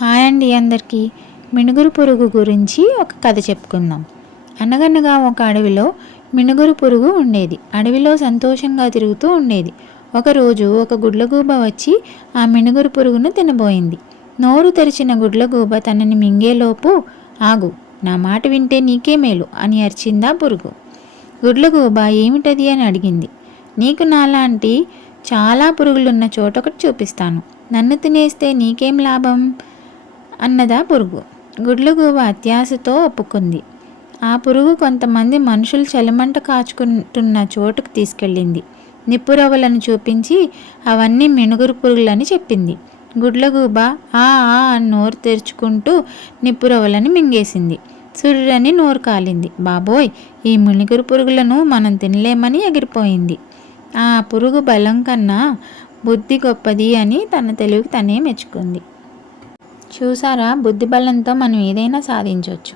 Hi అండి అందరికీ. మినుగురు పురుగు గురించి ఒక కథ చెప్పుకుందాం. అనగనగా ఒక అడవిలో మినుగురు పురుగు ఉండేది. అడవిలో సంతోషంగా తిరుగుతూ ఉండేది. ఒకరోజు ఒక గుడ్లగూబ వచ్చి ఆ మినుగురు పురుగును తినబోయింది. నోరు తెరిచిన గుడ్లగూబ తనని మింగేలోపు, ఆగు, నా మాట వింటే నీకే మేలు అని అరిచిందా పురుగు. గుడ్లగూబ ఏమిటది అని అడిగింది. నీకు నాలాంటి చాలా పురుగులున్న చోటొకటి చూపిస్తాను. నన్ను తినేస్తే నీకేం లాభం అన్నదా పురుగు. గుడ్లగూబ అత్యాశతో ఒప్పుకుంది. ఆ పురుగు కొంతమంది మనుషులు చలిమంట కాచుకుంటున్న చోటుకు తీసుకెళ్ళింది. నిప్పురవ్వలను చూపించి అవన్నీ మినుగురు పురుగులని చెప్పింది. గుడ్లగూబ ఆ ఆ అని నోరు తెరుచుకుంటూ నిప్పురవ్వలని మింగేసింది. సుర్రని నోరు కాలింది. బాబోయ్, ఈ మినుగురు పురుగులను మనం తినలేమని ఎగిరిపోయింది. ఆ పురుగు బలం కన్నా బుద్ధి గొప్పది అని తన తెలివికి తనే మెచ్చుకుంది. చూసారా, బుద్ధి బలంతో మనం ఏదైనా సాధించవచ్చు.